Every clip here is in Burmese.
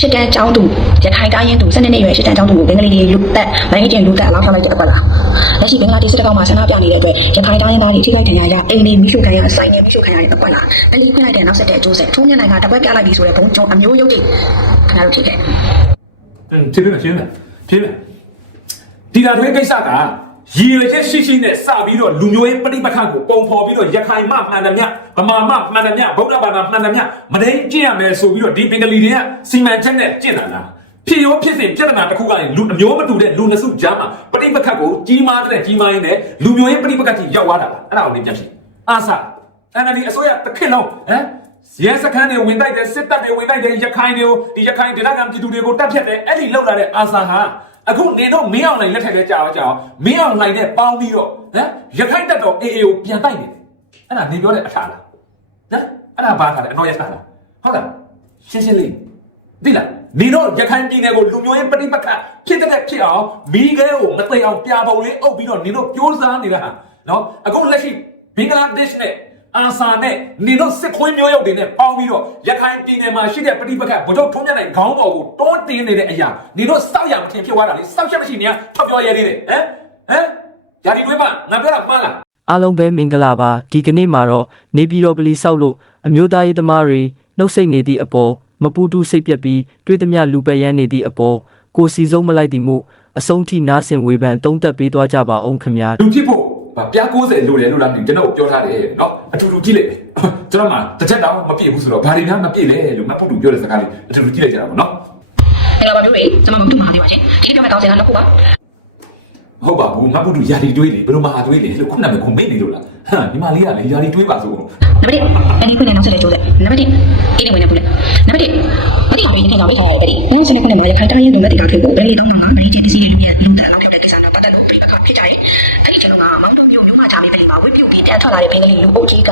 ရှစ်တန်းကျောင်းသူရခိုင်တိုင်းရင်းသူ12နှစ်ရွယ်ရှစ်တန်းကျောင်းသူကိုဘင်္ဂလီတွေလူသက်မိုင်းကျင်လူသက်အလောက်ထားလိုက်တဲ့အကွက်လားလက်ရှိဘင်္ဂလားဒေ့ရှ်စစ်ကောင်မှဆန္ဒပြနေတဲ့အတွက်ရခိုင်တိုင်းရင်းသားတွေထိခိုက်ဒဏ်ရာရအိမ်တွေမိရှုခံရဆိုင်တွေမိရှုခံရတဲ့အကွက်လားတတိခွင့်လိုက်တဲ့နောက်ဆက်တဲ့အကျိုးဆက်ထုံးမြနိုင်ကတပွဲပြလိုက်ပြီဆိုတဲ့ဘုံကျုံအမျိုးရုပ်တွေခင်ဗျားတို့ဖြစ်ခဲ့อืมဖြည်းဖြည်းဖြည်းဖြည်းဖြည်းဖြည်းဒီလာတွေကိစ္စက ရည်ရွယ်ချက်ရှိရှိနဲ့စပြီးတော့လူမျိုးရေးပဋိပက္ခကိုပုံဖော်ပြီးတော့ရခိုင်မှမှန်တယ်မြဗမာမှမှန်တယ်မြဗုဒ္ဓဘာသာမှန်တယ်မြမတိန်ကျင့်ရမယ်ဆိုပြီးတော့ဒီဘင်္ဂလီတွေကစီမံချက်နဲ့ကျင့်လာတာဖြစ်ရောဖြစ်စဉ်ပြဿနာတစ်ခုကလည်းလူအမျိုးမတူတဲ့လူနှစ်စုကြားမှာပဋိပက္ခကိုကြီးမားတဲ့ကြီးမားရင်းနဲ့လူမျိုးရေးပဋိပက္ခကြီးရောက်သွားတာအဲ့ဒါကိုလည်းပြန်ဖြစ်အာဆာ NLD အစိုးရတစ်ခေတ်လုံးဟမ်ရဲစခန်းတွေဝင်တိုက်တယ်စစ်တပ်တွေဝင်တိုက်တယ်ရခိုင်တွေကိုဒီရခိုင်ဒေသခံပြည်သူတွေကိုတပ်ဖြတ်တယ်အဲ့ဒီလောက်လာတဲ့အာဆာဟာ အခုနေတော့မင်းအောင်လှိုင်လက်ထက်လဲကြာတော့ကြာအောင်မင်းအောင်လှိုင်နဲ့ပေါင်းပြီးတော့ဟမ်ရခိုင်တပ်တော် AA ကိုပြန်တိုက်နေတယ်အဲ့ဒါနေပြောတဲ့အထာလားဟမ်အဲ့ဒါဘာထားလဲအနော်ရထားလားဟုတ်လားရှင်းရှင်းလေးဒီလားနေတော့ရခိုင်ပြည်နယ်ကိုလူမျိုးရေးပဋိပက္ခဖြစ်တဲ့ဖြစ်အောင်မိခဲကိုမသိအောင်ပြပုံလေးအုပ်ပြီးတော့နေတော့ပြိုးစားနေတာဟာနော်အခုလက်ရှိဘင်္ဂလားဒေ့ရှ်နဲ့ အာဆာနဲ့နေတော့စစ်ခွေးမျိုးရုပ်တွေနဲ့ပေါင်းပြီးတော့ရခိုင်ပြည်နယ်မှာရှိတဲ့ပဋိပက္ခဗိုလ်ချုပ်ထုံးမြတ်နိုင်ခေါင်းပေါ်ကိုတွန်းတင်နေတဲ့အရာနေတော့စောက်ရမထင်ဖြစ်သွားတာလေစောက်ချက်မရှိနေရထပ်ပြောရဲသေးတယ်ဟမ်ဟမ်ယာဒီတွေးပါငါပြောတာမှန်လားအားလုံးပဲမင်္ဂလာပါဒီကနေ့မှာတော့နေပြည်တော်ပလီဆောက်လို့အမျိုးသားရေးသမားတွေနှုတ်ဆက်နေသည့်အပေါ်မပူတူစိတ်ပြက်ပြီးတွေးသမျှလူပယ်ရန်နေသည့်အပေါ်ကိုစီဆုံးမလိုက်သည်မှုအဆုံးထိနားဆင်ဝေဖန်တုံးသက်ပေးသွားကြပါအောင်ခင်ဗျာလူဖြစ်ဖို့ဗာ ပြား90လိုတယ်လို့လားမသိဘူးကျွန်တော်ပြောထားတယ်เนาะအတူတူကြည့်လိုက်ကျွန်တော်မှတစ်ချက်တောင်မပြည့်ဘူးဆိုတော့ဘာတွေများမပြည့်လဲလို့မပုတ်တူပြောတဲ့စကားလေးအတူတူကြည့်လိုက်ကြတာပေါ့เนาะ မင်္ဂလာပါမျိုးတွေကျွန်မမတူမှာသေးပါရှင်ဒီနေ့ပြောမယ့်ကောင်းစင်ကတစ်ခုပါ ဟုတ်ပါဘူးမပုတ်တူယာဒီတွေးလေဘယ်လိုမှအတွေးလေလို့ခုနကကမိတ်နေလို့လား ဟမ်ဒီမလေးကလေယာဒီတွေးပါဆိုနံပါတ်1အနည်းခွင့်နဲ့နောက်ဆက်တဲ့ကျိုးဆက်နံပါတ်2အေးနေဝင်နေဘူးလေနံပါတ်1မတိအောင်ရခိုင်ကြောင့်ပိတ်ထားရတဲ့ဒီနောက်ဆက်တဲ့ခွင့်နဲ့မှာရခိုင်တိုင်းရင်းသူလက်တီကထွက်ဖို့ဘယ်လိုတောင်းမှနိုင်တဲ့စီးရဲ့လူသက်လောက်တဲ့ကိစ္စတော့ပတ်သက်လို့ပြအခါဖြစ်ကြတယ်အဲ့ဒီကျွန်တော်ကမောင်တော်မျိုးမျိုးမှချားပြီးပြည်မှာဝိပြုတ်ပြီးပြန်ထွက်လာတဲ့ဘင်္ဂလီလူအုပ်ကြီးက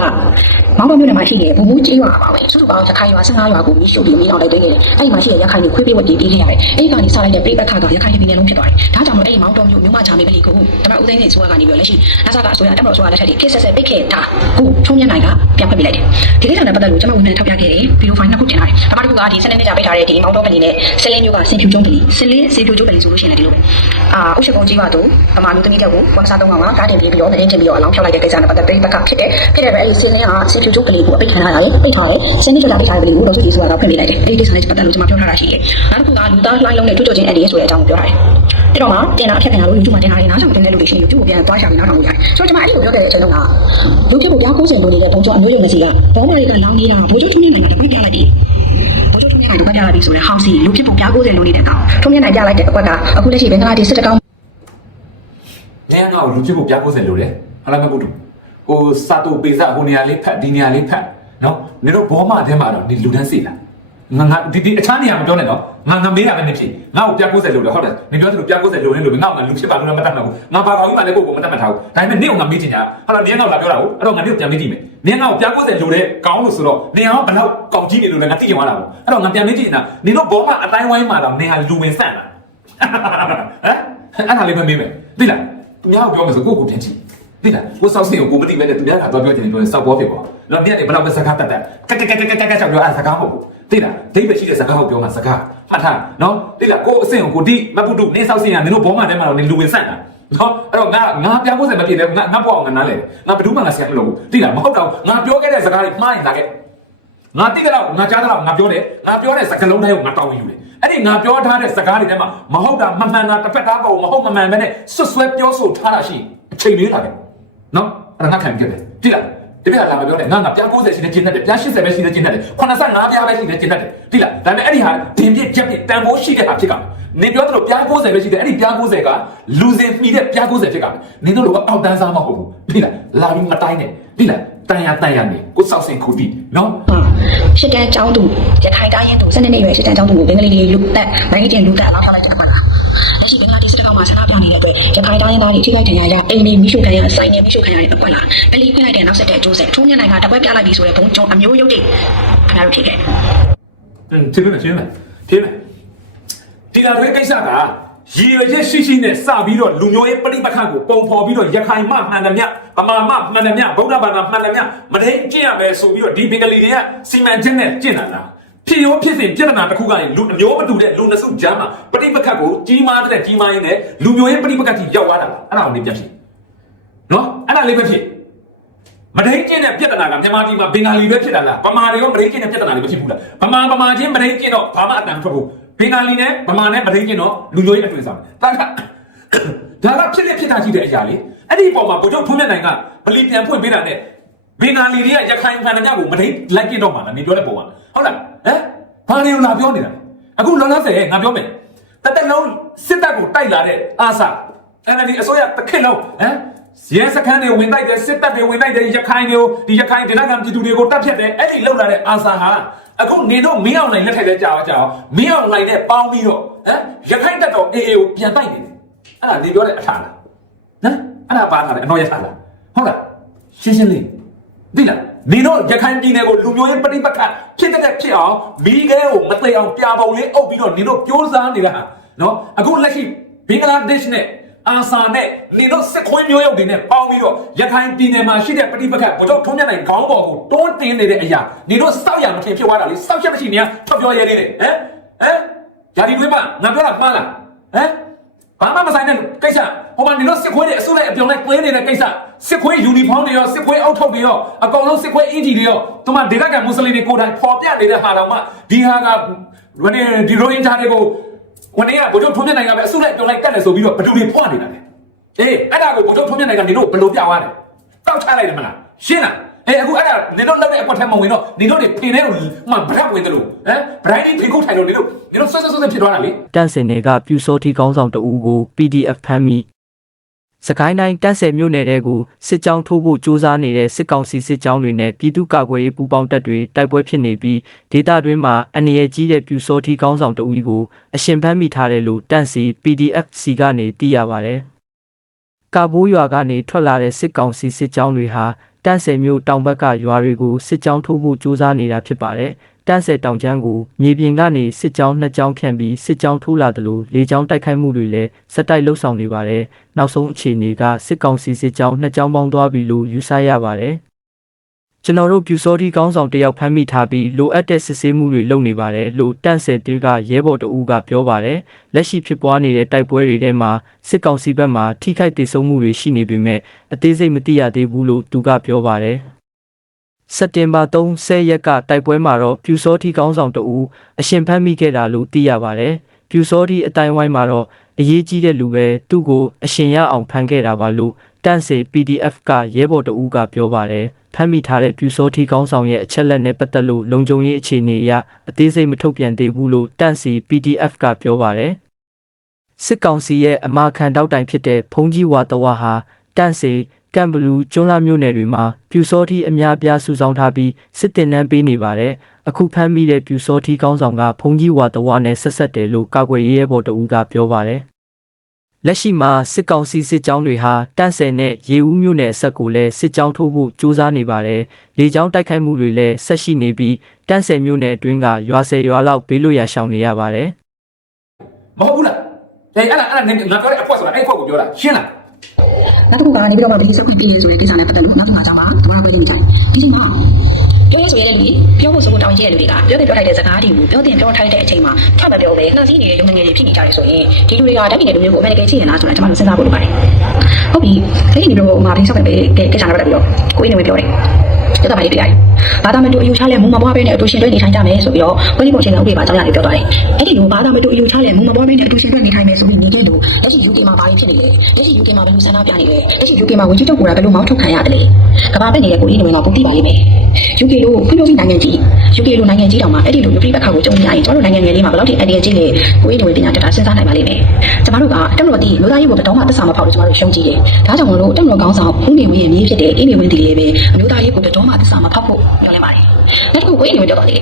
မောင်တော်မျိုးနဲ့မှရှိနေတဲ့ဘူဘူးကြီးရွာပါပဲစုစုပေါင်းရခိုင်ရွာ15ရွာကိုမိရှုပြီးမိအောင်လိုက်ပေးနေတယ်အဲ့ဒီမှာရှိတဲ့ရခိုင်ကိုခွေးပေးဝတ်ပြီးပြီးခဲ့ရတယ်အဲ့ဒီကနေစလိုက်တဲ့ပြိပက္ခကရခိုင်ပြည်နယ်လုံးဖြစ်သွားတယ်ဒါကြောင့်မို့အဲ့ဒီမောင်တော်မျိုးမျိုးမှချားပြီးပြည်ကိုတမန်ဦးသိန်းနေဆိုကနေပြီးတော့လက်ရှိနာဆာကအစိုးရတက်မတော်ဆိုရလက်ထက်တွေဖြစ်ဆက်ဆက်ပိတ်ခဲ့တာကိုချုံမြနိုင်ကပြန်ဖွင့်ပြလိုက်တယ်ဒီကိစ္စနဲ့ပတ်သက်လို့ကျွန်မဝန်ထမ်းထောက်ပြခဲ့တယ်ဗီဒီယိုဖိုင်နှစ်ခုတင်ထားတယ်ပထမတစ်ခုကဒီစနေနေ့ကျပိတ်ထားတဲ့ဒီမောင်တော်ပြည်နဲ့ဆလင်းမျိုးကစင်ဖြူကျုံးပြည်ဆလင်းစင်ဖြူကျုံးပြည်ဆိုလို့ရှိရင်လည်းဒီလိုပဲအာဥရှကုံကြီးပါတော့ဗမာမျိုးသမီးတက်ကိုဝက်စားတော့မှာကားတင်ပြီးပြီးတော့သတင်းတင်ပြီးတော့အလောင်းဖြောက်လိုက်တဲ့ကိစ္စနဲ့ပတ်သက်ပြီးပက္ခဖြစ်တယ်ဖြစ်တယ်ပဲအဲ့ဒီဆလင်းကစင်ဖြူကျုံးပြည်ကိုအပိတ်ခံရတာလေပိတ်ထားတယ်စနေနေ့ကျပိတ်ထားတဲ့ပြည်ကိုတော့သူကြီးဆိုတာဖွင့်ပြလိုက်တယ်အဲ့ဒီကိစ္စနဲ့ပတ်သက်လို့ကျွန်မပြောထားတာရှိတယ်နောက်တစ်ခုကလူသားလှိုင်းလုံးနဲ့တွေ့ကြချင်းအန်ဒီဆိုတဲ့အကြောင်းကိုပြောထားတယ် အဲ့တော့မှတင်တာအထက်ခံရလို့ YouTube မှာတင်ထားတယ်နားဆောင်တင်တဲ့လူတွေရှိရင် YouTube ကိုပြန်သွားရှာပြီးနားထောင်လို့ရတယ်ဆိုတော့ကျွန်မအဲ့ဒီကိုပြောခဲ့တဲ့အချိန်လုံးကလူဖြစ်ဖို့ပြား90လို့နေတဲ့ဘုံကျော်အမျိုးရုံနဲ့စီကဘောမာတွေကလောင်းနေတာဘိုးချုပ်ထုံးနေနိုင်တာတပတ်ပြလိုက်တယ်ဘိုးချုပ်ထုံးနေနိုင်တာတပတ်ပြလိုက်ပြီဆိုတော့ဟောင်းစီလူဖြစ်ဖို့ပြား90လို့နေတဲ့ကောင်ထုံးနေနိုင်ပြလိုက်တဲ့အကွက်ကအခုလက်ရှိဘင်္ဂလားဒေ့ရှ်စစ်တကောင်နေငါ့ကိုလူချစ်ဖို့ပြ90လို့လေဟုတ်လားမပုတ်တူဟိုစာတူပေစာဟိုနေရာလေးဖတ်ဒီနေရာလေးဖတ်နော်နေတော့ဘောမအထဲမှာတော့နေလူတန်းစီလား ငါငါဒီဒီအခြားနေရာမပြောနဲ့နော်ငါငါမေးတာပဲနေဖြစ်ငါ့ကိုပြ90လို့လေဟုတ်တယ်နေပြောသလိုပြ90လို့လေလို့ငါ့ကိုလူဖြစ်ပါလို့လည်းမတတ်မှဘူးငါဘာကောင်ကြီးမှလည်းကိုကိုမတတ်မှထားဘူးဒါပေမဲ့နေကိုငါမေးချင်ညာဟာလားနေငါ့ကိုလာပြောတာဟုတ်အဲ့တော့ငါနေကိုပြန်မေးကြည့်မယ်နေငါ့ကိုပြ90လို့တဲ့ကောင်းလို့ဆိုတော့နေငါကဘလောက်ကောင်းကြီးနေလို့လဲငါသိချင်သွားတာပေါ့အဲ့တော့ငါပြန်မေးကြည့်နေတာနေတော့ဘောမအတိုင်းဝိုင်းမှာတော့နေဟာလူဝင်ဆန့်လားဟမ်အဲ့ဒါလေးပဲမေးမယ်သိလားသူများကိုပြောမယ်ဆိုကိုကိုပြန်ကြည့် သိလားကိုစောက်စင်ကိုကိုမသိပဲနဲ့သူများကတော့ပြောချင်တယ်ပြောရင်စောက်ပေါ်ဖြစ်ပေါ့တော့တရားတွေဘယ်တော့ပဲစကားတတ်တတ်ကက်ကက်ကက်ကက်ကက်ကပြောအဲ့စကားမဟုတ်ဘူးသိလားဒိဗယ်ရှိတဲ့စကားကိုပြောမှစကားမှတ်ထားနော်သိလားကိုအစင်ကိုကိုဒီမပုတုနေစောက်စင်ကနင်တို့ဘောမှတဲမှာတော့နင်လူဝင်ဆန့်တာနော်အဲ့တော့ငါငါပြောဖို့စမဖြစ်လဲငါငါပေါ့အောင်ငါနားလေငါဘယ်သူမှငါဆရာမလို့ဘူးသိလားမဟုတ်တော့ငါပြောခဲ့တဲ့စကားတွေမှားရင်လာခဲ့ငါတိကတော့ငါကြားတော့ငါပြောတယ်ငါပြောတဲ့စကားလုံးတိုင်းကိုငါတောင်းယူတယ်အဲ့ဒီငါပြောထားတဲ့စကားတွေထဲမှာမဟုတ်တာမမှန်တာတစ်ဖက်သားကောင်မဟုတ်မမှန်ပဲနဲ့ဆွဆွဲပြောဆိုထားတာရှိအချိန်လေးလာတယ် နော်အဲ့ဒါငါခံခဲ့တယ်တိလားတပည့်ကလာမပြောနဲ့ငါငါပြား90ရှိနေကျင်းတတ်တယ်ပြား80ပဲရှိနေကျင်းတတ်တယ်85ပြားပဲရှိနေကျင်းတတ်တယ်တိလားဒါပေမဲ့အဲ့ဒီဟာဒင်ပြစ်ချက်ပြစ်တန်ဖိုးရှိတဲ့ဟာဖြစ်ကမယ်နင်ပြောသလိုပြား90ပဲရှိတယ်အဲ့ဒီပြား90ကလူစင်မှီတဲ့ပြား90ဖြစ်ကမယ်နင်တို့လိုအောက်တန်းစားမဟုတ်ဘူးတိလားလာပြီးမတိုင်းနဲ့တိလားတန်ရတန်ရနေကိုစောက်စင်ခုတီနော်ရှစ်တန်းကျောင်းသူရခိုင်တိုင်းရင်းသူစနေနေ့ရွယ်ရှစ်တန်းကျောင်းသူကိုဘင်္ဂလီတွေလူသက်မိုင်းကျင်လူသက်အလောက်ထားလိုက်တဲ့အကွက်လားလက် ခိုင်တိုင်းရင်းသားတွေထိခိုက်ဒဏ်ရာရအိမ်တွေမိရှုခံရဆိုင်တွေမိရှုခံရတဲ့အကွက်လားပလီခွင့်လိုက်တဲ့နောက်ဆက်တဲ့အကျိုးဆက်ထုံးမြနိုင်ကတပွဲပြလိုက်ပြီဆိုတဲ့ဘုံကျုံအမျိုးရုပ်တွေခင်ဗျားတို့ဖြစ်ခဲ့อืมဖြည်းဖြည်းဖြည်းဖြည်းဖြည်းဖြည်းဒီလာတွေကိစ္စကရည်ရွယ်ချက်ရှိရှိနဲ့စပြီးတော့လူမျိုးရေးပဋိပက္ခကိုပုံဖော်ပြီးတော့ရခိုင်မှမှန်တယ်မြဗမာမှမှန်တယ်မြဗုဒ္ဓဘာသာမှန်တယ်မြမတိန်ကျင့်ရမယ်ဆိုပြီးတော့ဒီဘင်္ဂလီတွေကစီမံချက်နဲ့ကျင့်တာလား ဖြစ်ရောဖြစ်စဉ်ပြဿနာတစ်ခုကနေလူအမျိုးမတူတဲ့လူနှစ်စုကြားမှာပဋိပက္ခကိုကြီးမားတဲ့ကြီးမားရင်းနဲ့လူမျိုးရေးပဋိပက္ခကြီးရောက်သွားတာအဲ့ဒါကိုနေပြဖြစ်နော်အဲ့ဒါလေးပဲဖြစ်မဒိန်ကျင်းတဲ့ပြဿနာကမြန်မာပြည်မှာဘင်္ဂါလီပဲဖြစ်တာလားဗမာတွေရောမဒိန်ကျင်းတဲ့ပြဿနာတွေမဖြစ်ဘူးလားဗမာဗမာချင်းမဒိန်ကျင်းတော့ဘာမှအတန်ထွက်ဘူးဘင်္ဂါလီနဲ့ဗမာနဲ့မဒိန်ကျင်းတော့လူမျိုးရေးအတွေ့အကြုံဒါကဒါကဖြစ်လက်ဖြစ်တာရှိတဲ့အရာလေအဲ့ဒီပုံမှာဗိုလ်ချုပ်ထွန်းမြတ်နိုင်ကဗလီပြန်ဖွင့်ပေးတာနဲ့ဘင်္ဂါလီတွေကရခိုင်ဖန်တဲ့ညကိုမဒိန်လိုက်ကျင်းတော့မှာလားနေပြောတဲ့ပုံကဟုတ်လားဟမ် ဘာလို့လာပြောနေတာလဲအခုလောလောဆယ်ငါပြောမယ်တသက်လုံးစစ်တပ်ကိုတိုက်လာတဲ့အာဆာ NLD အစိုးရတစ်ခေတ်လုံးဟမ်ရဲစခန်းတွေဝင်တိုက်တယ်စစ်တပ်တွေဝင်တိုက်တယ်ရခိုင်တွေကိုဒီရခိုင်ဒေသခံပြည်သူတွေကိုတတ်ဖြတ်တယ်အဲ့ဒီလောက်လာတဲ့အာဆာဟာအခုနေတော့မင်းအောင်နိုင်လက်ထက်လဲကြာအောင်ကြာအောင်မင်းအောင်နိုင်နဲ့ပေါင်းပြီးတော့ဟမ်ရခိုင်တပ်တော် AA ကိုပြန်တိုက်နေတယ်အဲ့ဒါနေပြောတဲ့အထာလားဟမ်အဲ့ဒါပါထားတယ်အနော်ရထားလားဟုတ်လားရှင်းရှင်းလေးဒီလား နေတော့ရခိုင်ပြည်နယ်ကိုလူမျိုးရေးပဋိပက္ခဖြစ်တဲ့ဖြစ်အောင်မိခဲကိုမသိအောင်ပြပုံလေးအုပ်ပြီးတော့နေတော့ကြိုးစားနေတာဟာနော်အခုလက်ရှိဘင်္ဂလားဒေ့ရှ်နဲ့အာဆာနဲ့နေတော့စစ်ခွေးမျိုးရုပ်တွေနဲ့ပေါင်းပြီးတော့ရခိုင်ပြည်နယ်မှာရှိတဲ့ပဋိပက္ခဘုတော့ထုံးမြတ်နိုင်ခေါင်းပေါ်ကိုတွန်းတင်နေတဲ့အရာနေတော့စောက်ရမထင်ဖြစ်သွားတာလေစောက်ချက်မရှိနေရထွက်ပြောရဲလေးလေဟမ်ဟမ်ယာဒီတွေပါငါပြောတာမှားလားဟမ် ဘာမှမဆိုင်တဲ့ကိစ္စဟိုမှာနေတော့စစ်ခွေးတွေအစုလိုက်အပြုံလိုက်ကွင်းနေတဲ့ကိစ္စစစ်ခွေးယူနီဖောင်းတွေရောစစ်ခွေးအောက်ထုတ်တွေရောအကောင်လုံးစစ်ခွေးအင်ဂျီတွေရောသူမဒေသခံမွတ်စလင်တွေကိုယ်တိုင်ပေါ်ပြနေတဲ့ဟာတော်မှဒီဟာကဝနေဒီရိုဟင်ဂျာတွေကိုဝနေကဘုတို့ထုံးမြနိုင်ကပဲအစုလိုက်အပြုံလိုက်တက်တယ်ဆိုပြီးတော့ဘယ်သူတွေဖွာနေတာလဲအေးအဲ့ဒါကိုဘုတို့ထုံးမြနိုင်ကနေတော့ဘယ်လိုပြသွားတယ်တောက်ချလိုက်တယ်မလားရှင်းလား အေးအခုအဲ့ဒါနေတော့လောက်တဲ့အကွက်ထဲမှာဝင်တော့နေတော့နေဖင်ထဲကိုမှဗရက်ဝင်တယ်လို့ဟမ်ဗရိုင်းကြီးဖင်ခုတ်ထိုင်လို့နေတော့နေတော့ဆွဆွဆွဆွဖြစ်သွားတာလေတန့်စင်တွေကပြူစောတိကောင်းဆောင်တအူးကို PDF ဖမ်းမိစကိုင်းတိုင်းတန့်ဆယ်မြို့နယ်တဲကိုစစ်ကြောင်းထိုးဖို့ကြိုးစားနေတဲ့စစ်ကောင်စီစစ်ကြောင်းတွေနဲ့ပြည်သူ့ကာကွယ်ရေးပူးပေါင်းတပ်တွေတိုက်ပွဲဖြစ်နေပြီးဒေသတွင်းမှာအနေရကြီးတဲ့ပြူစောတိကောင်းဆောင်တအူးကိုအရှင်ဖမ်းမိထားတယ်လို့တန့်စီ PDF စီကနေသိရပါတယ်။ကာဘိုးရွာကနေထွက်လာတဲ့စစ်ကောင်စီစစ်ကြောင်းတွေဟာ တန့်ဆယ်မြို့တောင်ဘက်ကရွာတွေကိုစစ်ကြောင်းထိုးဖို့ကြိုးစားနေတာဖြစ်ပါတယ်။တန့်ဆယ်တောင်ကျမ်းကိုမြေပြင်ကနေစစ်ကြောင်းနှစ်ကြောင်းဖြန့်ပြီးစစ်ကြောင်းထိုးလာတယ်လို့လေကြောင်းတိုက်ခိုက်မှုတွေလည်းစက်တိုက်လှုပ်ဆောင်နေပါတယ်။နောက်ဆုံးအခြေအနေကစစ်ကောင်စီစစ်ကြောင်းနှစ်ကြောင်းပေါင်းသွားပြီလို့ယူဆရပါတယ်။ ကျွန်တော်တို့ပြူစောတိကောင်းဆောင်တယောက်ဖမ်းမိထားပြီးလိုအပ်တဲ့စစ်ဆေးမှုတွေလုပ်နေပါတယ်လို့တန့်ဆယ်တေးကရဲဘော်တအူးကပြောပါတယ်။လက်ရှိဖြစ်ပွားနေတဲ့တိုက်ပွဲတွေထဲမှာစစ်ကောင်စီဘက်မှထိခိုက်ဒေဆုံးမှုတွေရှိနေပေမဲ့အသေးစိတ်မသိရသေးဘူးလို့သူကပြောပါတယ်။စက်တင်ဘာ30ရက်ကတိုက်ပွဲမှာတော့ပြူစောတိကောင်းဆောင်တအူးအရှင်ဖမ်းမိခဲ့တာလို့သိရပါတယ်။ပြူစောတိအတိုင်းဝိုင်းမှာတော့အရေးကြီးတဲ့လူပဲသူ့ကိုအရှင်ရအောင်ဖမ်းခဲ့တာပါလို့ တန့်စေ PDF ကရဲဘော်တအူးကပြောပါတယ်။ဖမ်းမိထားတဲ့ပြူစောတိကောင်းဆောင်ရဲ့အချက်လက်နဲ့ပတ်သက်လို့လုံခြုံရေးအခြေအနေအရအသေးစိတ်မထုတ်ပြန်သေးဘူးလို့တန့်စီ PDF ကပြောပါတယ်။စစ်ကောင်စီရဲ့အမာခံတောက်တိုင်ဖြစ်တဲ့ဖုန်ကြီးဝါတဝါဟာတန့်စီကမ်ဘလူးကျွန်းလာမြို့နယ်တွေမှာပြူစောတိအများပြားစုဆောင်းထားပြီးစစ်တင်နှန်းပေးနေပါတယ်။အခုဖမ်းမိတဲ့ပြူစောတိကောင်းဆောင်ကဖုန်ကြီးဝါတဝါနဲ့ဆက်ဆက်တယ်လို့ကာကွယ်ရေးရဲဘော်တအူးကပြောပါတယ်။ လက်ရှိမှာစစ်ကောင်စီစစ်ကြောင်းတွေဟာတန့်ဆယ်နဲ့ရေဦးမြို့နယ်အဆက်ကိုလည်းစစ်ကြောင်းထိုးဖို့ကြိုးစားနေပါတယ်။လေကြောင်းတိုက်ခိုက်မှုတွေလည်းဆက်ရှိနေပြီးတန့်ဆယ်မြို့နယ်အတွင်းကရွာဆယ်ရွာလောက်ဘေးလွတ်ရာရှောင်နေရပါတယ်။မဟုတ်ဘူးလားအေးအဲ့ဒါအဲ့ဒါငါပြောတဲ့အဖွဲဆိုတာအဲ့ဖွဲကိုပြောတာရှင်းလားနောက်တစ်ခုကနေပြီးတော့ဗီဒီစကွစ်ပြေးဆိုတဲ့ကိစ္စနဲ့ပတ်သက်လို့နောက်တစ်ခါကျမှကျွန်တော်တို့ပြောနေကြတယ်ဒီချိန်မှာ ပြောဆိုရတဲ့လူတွေပြောဖို့ဆိုဖို့တောင်းကျတဲ့လူတွေကပြောတင်ပြောထိုက်တဲ့စကားတွေကိုပြောတင်ပြောထိုက်တဲ့အချိန်မှာထပ်မပြောပဲနှာစီးနေတဲ့ရုံငယ်တွေဖြစ်နေကြတယ်ဆိုရင်ဒီလူတွေကတိုင်းပြည်လူမျိုးကိုအမေရိကန်ချိရင်လားဆိုတာကျွန်တော်တို့စဉ်းစားဖို့လိုပါတယ်ဟုတ်ပြီအဲ့ဒီလူမျိုးကမာဗီဆော့ပဲကိစ္စနဲ့ပတ်သက်ပြီးတော့ကိုင်းနေဝင်ပြောတယ် ပြောတာပါလေပြရတယ်ဘာသာမတူအယူချလဲမူမပွားပဲနဲ့အတူရှင်တွဲနေထိုင်ကြမယ်ဆိုပြီးတော့ဘယ်ဒီပုံချင်းကဥပဒေပါကြောင်းရတယ်ပြောသွားတယ်အဲ့ဒီလိုဘာသာမတူအယူချလဲမူမပွားပဲနဲ့အတူရှင်တွဲနေထိုင်မယ်ဆိုပြီးနေတဲ့လူလက်ရှိ UK မှာဘာဖြစ်နေလဲလက်ရှိ UK မှာဘယ်လိုဆန္ဒပြနေလဲလက်ရှိ UK မှာဝင်ကြီးချုပ်ကဘယ်လိုမောင်းထုတ်ခံရတယ်လဲကဘာပဲနေတဲ့ကိုကြီးနေဝင်တော့ပုံသိပါလိမ့်မယ် UK လို့ဖွံ့ဖြိုးပြီးနိုင်ငံကြီး UK လို့နိုင်ငံကြီးတောင်မှအဲ့ဒီလိုပြိပက္ခကိုကြုံနေရရင်ကျွန်တော်တို့နိုင်ငံငယ်လေးမှာဘယ်လောက်ထိအန္တရာယ်ကြီးလဲကိုကြီးနေဝင်ပညာတတ်တာစဉ်းစားနိုင်ပါလိမ့်မယ်ကျမတို့ကတက်မလို့တည်လူသားရေးကိုတောင်းမှသက်စာမဖောက်လို့ကျမတို့ရှုံးကြည့်တယ်ဒါကြောင့်မလို့တက်မလို့ကောင်းဆောင်ဦးနေဝင်းရဲ့မြေးဖြစ်တဲ့အင်းနေဝင်းတည်လေးပဲအမျိုးသားရေးကိုတောင်းမှသက်စာမဖောက်ဖို့ပြောလဲပါတယ်နောက်တစ်ခုကိုကြီးနေဝင်ပြောတော့တယ်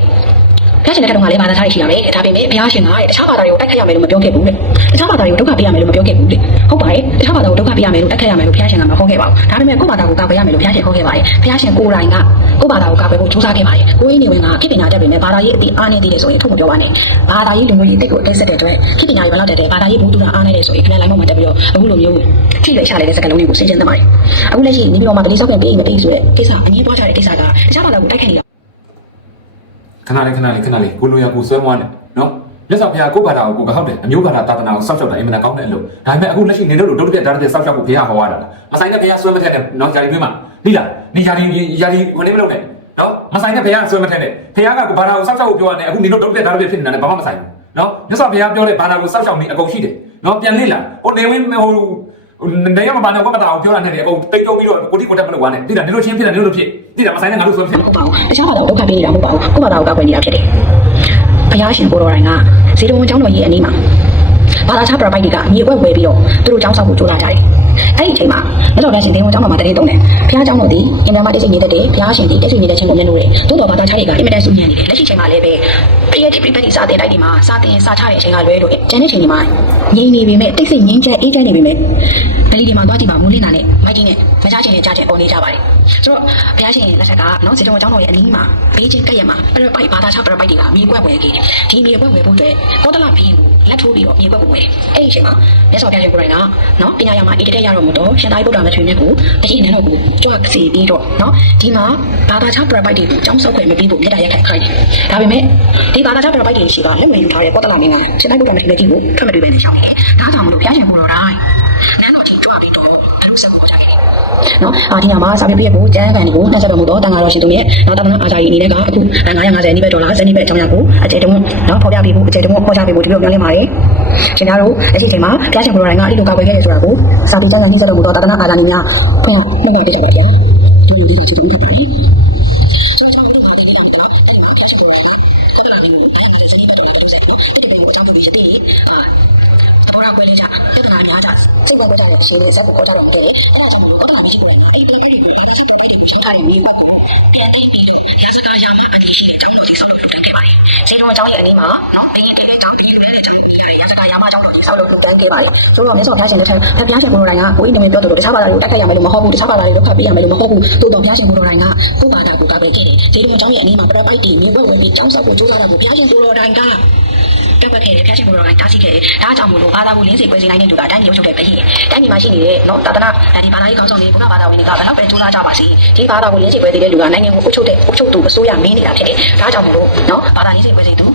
ဖျားရှင်တဲ့ကတော့ငါလေးဘာသာထားရှိရမယ်ဒါပေမဲ့ဘုရားရှင်ကတခြားဘာသာတွေကိုတိုက်ခတ်ရမယ်လို့မပြောခဲ့ဘူးလေတခြားဘာသာတွေကိုဒုက္ခပေးရမယ်လို့မပြောခဲ့ဘူးလေဟုတ်ပါတယ်တခြားဘာသာကိုဒုက္ခပေးရမယ်လို့တိုက်ခတ်ရမယ်လို့ဘုရားရှင်ကမဟောခဲ့ပါဘူးဒါပေမဲ့ကိုယ့်ဘာသာကိုကာကွယ်ရမယ်လို့ဘုရားရှင်ဟောခဲ့ပါတယ်ဘုရားရှင်ကိုယ်တိုင်ကကိုယ့်ဘာသာကိုကာကွယ်ဖို့ကြိုးစားခဲ့ပါတယ်ကိုကြီးနေဝင်ကခေပညာတတ်ပေမဲ့ဘာသာရေးအတိအားနေသေးတယ်ဆိုရင်ထုတ်မပြောပါနဲ့ဘာသာရေးလူမျိုးရေးအတိတ်ကိုအတိတ်ဆက်တဲ့အတွက်ခေပညာရေးဘယ်လောက်တက်တယ်ဘာသာရေးဘုဒ္ဓအားနေတယ်ဆိုရင်ခဏလိုက်မှမတက်ပြီးတော့အခုလိုမျိုးထိလွယ်ချလိုက်တဲ့စကားလုံးတွေကိုစဉ်းကျင်သင့်ပါတယ်အခုလက်ရှိနေပြီးတော့မှပလီဆောက်ပြန်ပေးမပေးဆိုတဲ့ကိစ္စအငြင်းပွားကြတဲ့ကိစ္စကတခြားဘာသာကိုတိုက်ခိုက်နေတာ ခခဏလေးခဏလေးခဏလေးကိုလိုရကိုဆွဲမွားနဲ့နော်မြတ်စွာဘုရားကိုယ့်ဘာသာကိုကိုယ်ကဟုတ်တယ်အမျိုးဘာသာတာသနာကိုစောင့်ရှောက်တာအင်မတန်ကောင်းတဲ့အလုပ်ဒါပေမဲ့အခုလက်ရှိနေတို့လိုဒုတိယဓာတ်တဲ့စောင့်ရှောက်ဖို့ဘုရားဟောရတာလားမဆိုင်တဲ့ဘုရားဆွဲမထက်နဲ့နော်ယာရီတွင်းမှာလိလားနေယာရီယာရီဝင်နေမလို့နဲ့နော်မဆိုင်တဲ့ဘုရားဆွဲမထက်နဲ့ဘုရားကဘာသာကိုစောင့်ရှောက်ဖို့ပြောရတယ်အခုနေတို့ဒုတိယဓာတ်တဲ့ဖြစ်နေတာနဲ့ဘာမှမဆိုင်ဘူးနော်မြတ်စွာဘုရားပြောတဲ့ဘာသာကိုစောင့်ရှောက်နေအကုန်ရှိတယ်နော်ပြန်လိလားဟိုနေဝင်ဟို နေရမဘာနဲ့ကိုမတာအောင်ပြောတာနဲ့အကုန်တိတ်တုံးပြီးတော့ကိုတိကိုတက်မလို့ဝါနဲ့တိတာနေလို့ချင်းဖြစ်တယ်နေလို့ဖြစ်တိတာမဆိုင်တဲ့ငါတို့ဆွဲဖြစ်မဟုတ်ပါဘူးတခြားဘာသာကိုဒုက္ခပေးနေတာမဟုတ်ပါဘူးကိုယ့်ဘာသာကိုကောက်ွယ်နေတာဖြစ်တယ်ဘုရားရှင်ကိုတော်တိုင်းကဇေတဝန်ကျောင်းတော်ကြီးအနီးမှာဘာသာခြားပရပိုက်တွေကမြေကွက်ဝယ်ပြီးတော့သူတို့ကျောင်းဆောက်ဖို့ကြိုးစားကြတယ် အဲ့ဒီအချိန်မှာမြတ်စွာဘုရားရှင်ဒေဝကျောင်းတော်မှာတရေတုံးတယ်ဘုရားကျောင်းတော်ဒီအင်တာမှာတိတ်ဆိတ်နေတဲ့တဲ့ဘုရားရှင်ဒီတိတ်ဆိတ်နေတဲ့ချင်းကိုမျက်နှာတယ်သို့တော်ဘာသာခြားတွေကအင်မတန်ဆူညံ့နေတယ်လက်ရှိချိန်မှာလည်းပဲပရိယတ်ဒီပရိပတ်ဒီစာတင်တိုက်ဒီမှာစာတင်စာချတဲ့အချိန်ကလွဲလို့ကျန်တဲ့ချိန်ဒီမှာငြိမ်နေပေမဲ့တိတ်ဆိတ်ငြိမ်ချမ်းအေးချမ်းနေပေမဲ့ဗ လီဒီမှာသွားကြည့်ပါမူလင်းနာနဲ့မိုက်ကြီးနဲ့မကြားချင်တဲ့ကြားချင်ပေါ်နေကြပါတယ်ဆိုတော့ဘုရားရှင်လက်ထက်ကနော်စေတုံကျောင်းတော်ရဲ့အနီးမှာဘေးချင်းကပ်ရမှာပရပိုက်ဘာသာခြားပရပိုက်တွေကမြေကွက်ဝယ်ခဲ့တယ်ဒီမြေကွက်ဝယ်ဖို့အတွက်ကောတလဘင်းကိုလက်ထိုးပြီးတော့မြေကွက်ကိုဝယ်အဲ့ဒီအချိန်မှာမြတ်စွာဘုရားရှင်ကိုယ်တိုင်ကနော်ပညာရမှာအေးတက်ရတော့မတော့ရှင်သာရိပုတ္တရာမထွေမြတ်ကိုအရင်နန်းတော်ကိုကြွစီပြီးတော့နော်ဒီမှာဘာသာခြားပရပိုက်တွေကိုကျောင်းဆောက်ခွင့်မပေးဖို့မြတ်တာရက်ခိုင်ခိုင်းတယ်ဒါပေမဲ့ဒီဘာသာခြားပရပိုက်တွေရှိကလက်ဝင်ယူထားတဲ့ကောတလမင်းကရှင်သာရိပုတ္တရာမထွေမြတ်ကြီးကိုထွက်မတွေ့ပဲနေရှောင်တယ်ဒါကြောင့်မလို့ဘုရားရှင်ကိုယ်တော်တိုင်း နော်အာဒီညမှာစာပေပြည့်ကိုကျန်းကန်ကိုတက်ဆက်တော်မူတော့တန်ဃာတော်ရှင်သူမြတ်နောက်တမန်အာဇာကြီးအနေနဲ့ကအခု950နိဗ္ဗာန်ဒေါ်လာ10နိဗ္ဗာန်အကြောင်းအရာကိုအကျေတုံးနော်ဖော်ပြပေးဖို့အကျေတုံးခေါ်ချပေးဖို့ဒီလိုပြောနေပါတယ်ရှင်များတို့လက်ရှိချိန်မှာဘုရားရှင်ကိုယ်တော်တိုင်ကအဲ့ဒီလိုကာကွယ်ခဲ့တယ်ဆိုတာကိုစာပေကျမ်းစာနှိစက်တော်မူတော့တသနာအာဇာနည်းများဖွင့်မှတ်မှတ်ပြကြပါဗျာဒီလိုဒီလိုကျေတုံးဖတ်ပါတယ်ဘောရာခွဲလေးကြပြဿနာများကြစိတ်ပေါ်ကြတဲ့ဆိုလို့ဇက်ပေါ်ကြတော့မတယ်အဲ့ဒါကြောင့်မလို့ဘောတာမရှိဘူးလေအဲ့ဒီအဲ့ဒီဒီဒီဒီဒီရှင်းထားရင်မိဖို့ပြန်တည်ပြီးတော့ရာစကားရမှာအတိရှိတဲ့အကြောင်းကိုဒီဆောက်လုပ်လုပ်ခဲ့ပါတယ်စေတုံးအကြောင်းရဲ့အနည်းမှာနော်ဘီးတေလေးကြောင့်ဘီးလေးလေးကြောင့်ရာစကားရမှာအကြောင်းကိုဒီဆောက်လုပ်လုပ်ခဲ့ပါ တယ်ဆိုတော့မြတ်စွာဘုရားရှင်လက်ထက်ဘုရားရှင်ကိုယ်တော်တိုင်ကကိုယ်နေပြောတယ်လို့တခြားဘာသာတွေကိုတိုက်ခိုက်ရမယ်လို့မဟုတ်ဘူးတခြားဘာသာတွေဒုက္ခပေးရမယ်လို့မဟုတ်ဘူးသို့တော်ဘုရားရှင်ကိုယ်တော်တိုင်ကကိုယ်ဘာသာကိုကာကွယ်ခဲ့တယ်စေတုံးအကြောင်းရဲ့အနည်းမှာပရပိုက်တီမြေဝဲဝဲပြီးကျောင်းဆောက်ဖို့ကြိုးစားတာကိုဘုရားရှင်ကိုယ်တော်တိုင်ကကပ်ပတ်ခဲ့တယ်ဖျားရှင်ကိုယ်တော်ကတားဆီးခဲ့တယ်။ဒါကြောင့်မို့လို့ဘာသာကိုလင်းစေပွဲစီနိုင်တဲ့လူကတိုင်းပြည်ရုပ်ချုပ်တဲ့ပြည်တိုင်းပြည်မှာရှိနေတဲ့နော်တာသနာဒီဘာသာရေးကောင်းဆောင်တွေဘုရားဘာသာဝင်တွေကဘယ်တော့ပဲစူးစမ်းကြပါစေ။ဒီဘာသာကိုလင်းစေပွဲစီတဲ့လူကနိုင်ငံကိုအုပ်ချုပ်တဲ့အုပ်ချုပ်သူအစိုးရမင်းနေတာဖြစ်တယ်။ဒါကြောင့်မို့လို့နော်ဘာသာလင်းစေပွဲစီသူ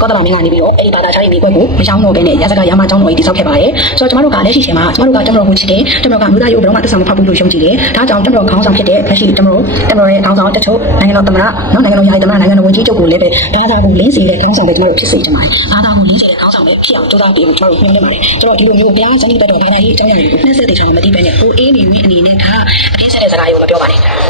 ကောသလမင်းကနေပြီးတော့အဲ့ဒီဘာသာခြားရေးမိကွက်ကိုမရှောင်းတော့ဘဲနဲ့ရစကရမကျောင်းတော်ကြီးတည်ဆောက်ခဲ့ပါတယ်။ဆိုတော့ကျမတို့ကလက်ရှိချိန်မှာကျမတို့ကတမတော်ကိုချစ်တယ်။တမတော်ကမြို့သားရုပ်ဘယ်တော့မှတက်ဆောင်မဖောက်ဘူးလို့ယုံကြည်တယ်။ဒါကြောင့်တမတော်ခေါင်းဆောင်ဖြစ်တဲ့လက်ရှိတမတော်တမတော်ရဲ့ခေါင်းဆောင်တချို့နိုင်ငံတော်သမ္မတနော်နိုင်ငံတော်ယာယီသမ္မတနိုင်ငံတော်ဝန်ကြီးချုပ်ကိုလည်းပဲဘာသာကိုလင်းစေတဲ့ခေါင်းဆောင်တွေကျမတို့ဖြစ်စေချင်ပါတယ်။ဘာသာကိုလင်းစေတဲ့ခေါင်းဆောင်တွေဖြစ်အောင်ကြိုးစားပြီးကျမတို့ညွှန်နေပါတယ်။ဆိုတော့ဒီလိုမျိုးဘုရားဇနီးဘက်တော်ဘာသာရေးအကြောင်းအရာတွေကိုနှက်ဆက်တဲ့ချောင်းမသိဘဲနဲ့ကိုအေးနေပြီးအနေနဲ့ကအတင်းဆက်တဲ့စကားတွေကိုမပြောပါနဲ့။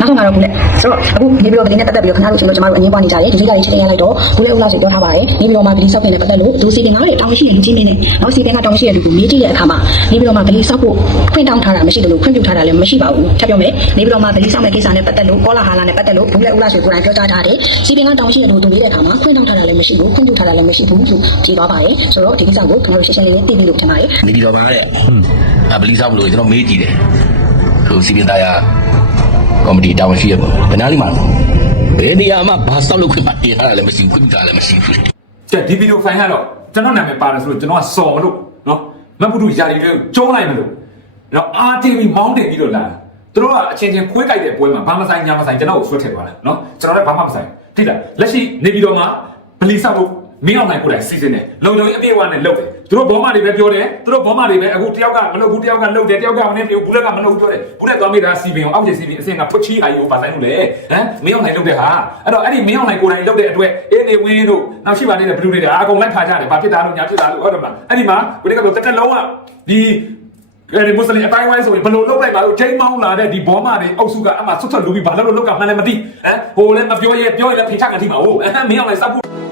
နောက်ဆုံးကတော့ဘူးလေ။ဆိုတော့အခုနေပြီးတော့ဒီနေ့တက်တက်ပြီးတော့ခဏလို့ရှိလို့ကျမတို့အငင်းပွားနေကြတယ်ဒီလေးကလေးချက်တင်ရလိုက်တော့ဘူးလေဦးလာစီပြောထားပါတယ်။နေပြီးတော့မှဗလီဆောက်ခင်နဲ့ပတ်သက်လို့ဒူစီပင်ကားတွေတောင်းရှိတဲ့လူကြီးမင်းနဲ့နောက်စီပင်ကတောင်းရှိတဲ့လူကိုမေးကြည့်တဲ့အခါမှာနေပြီးတော့မှဗလီဆောက်ဖို့ခွင့်တောင်းထားတာမရှိတယ်လို့ခွင့်ပြုထားတာလည်းမရှိပါဘူး။ထပ်ပြောမယ်နေပြီးတော့မှဗလီဆောက်မဲ့ကိစ္စနဲ့ပတ်သက်လို့ကောလာဟာလာနဲ့ပတ်သက်လို့ဘူးလေဦးလာစီကိုယ်တိုင်ပြောကြားထားတယ်။စီပင်ကတောင်းရှိတဲ့လူကိုမေးတဲ့အခါမှာခွင့်တောင်းထားတာလည်းမရှိဘူးခွင့်ပြုထားတာလည်းမရှိဘူးလို့ဖြေသွားပါတယ်။ဆိုတော့ဒီကိစ္စကိုကျွန်တော်တို့ရှင်းရှင်းလင်းလင်းသိပြီလို့ထင်ပါတယ်။နေပြည်တော်မှာတဲ့။အပလီဆောက်လို့ကျွန်တော်မေးကြည့်တယ်။ဟိုစီပင်သားရ ကော်မတီတာဝန်ရှိရပေါ့။ဘယ်နားလိမ့်မှာ။ဘယ်နေရာမှာဘာဆောက်လို့ခွင့်ပါတင်ထားတာလည်းမရှိဘူးခွင့်ပြုထားတာလည်းမရှိဘူး။ကျက်ဒီဗီဒီယိုဖိုင်ကတော့ကျွန်တော်နာမည်ပါတယ်ဆိုတော့ကျွန်တော်ကစော်မလို့နော်မတ်ပုဒ်ယာရီလေးကျုံးလိုက်မလို့နော်အာတီဗီမောင်းတင်ပြီးတော့လာသူတို့ကအချင်းချင်းခွေးကြိုက်တဲ့ပွဲမှာဘာမဆိုင်ညာမဆိုင်ကျွန်တော်ကိုဆွဲထည့်သွားတယ်နော်ကျွန်တော်လည်းဘာမှမဆိုင်ထိလားလက်ရှိနေပြီးတော့မှဗလီဆောက်ဖို့ မင်းအောင်နိုင်ကိုယ်တိုင်စီစဉ်တယ်လုံလုံအပြည့်အဝနဲ့လုပ်တယ်သူတို့ဘောမတွေပဲပြောတယ်သူတို့ဘောမတွေပဲအခုတယောက်ကမလုပ်ဘူးတယောက်ကလုပ်တယ်တယောက်ကမနေဘူးဘူးလက်ကမလုပ်ဘူးပြောတယ်ဘူးလက်သွားမိတာစီပင်အောင်အောက်ကျစီပင်အစင်ကဖွချီအာယူပါဆိုင်လို့လေဟမ်မင်းအောင်နိုင်လုပ်တဲ့ဟာအဲ့တော့အဲ့ဒီမင်းအောင်နိုင်ကိုယ်တိုင်လုပ်တဲ့အတွက်အေးနေဝင်းတို့နောက်ရှိပါနေတဲ့ဘလူးတွေအာအကုန်လိုက်ခါကြတယ်ဘာဖြစ်တာလို့ညာဖြစ်တာလို့ဟုတ်တယ်မလားအဲ့ဒီမှာကိုယ်ကတော့တက်တက်လုံးကဒီအဲဒီမွတ်စလင်အတိုင်းဝိုင်းဆိုရင်ဘယ်လိုလုပ်လိုက်ပါလို့ချိန်မောင်းလာတဲ့ဒီဘောမတွေအုပ်စုကအမှဆွတ်ထွက်လူပြီးဘာလို့လို့လောက်ကမှန်းလည်းမသိဟမ်ဟိုလည်းမပြောရဲပြောရင်လည်းဖိချကတိမှာဟုတ်ဟမ်မင်းအောင်နိုင်စပ်ဖို့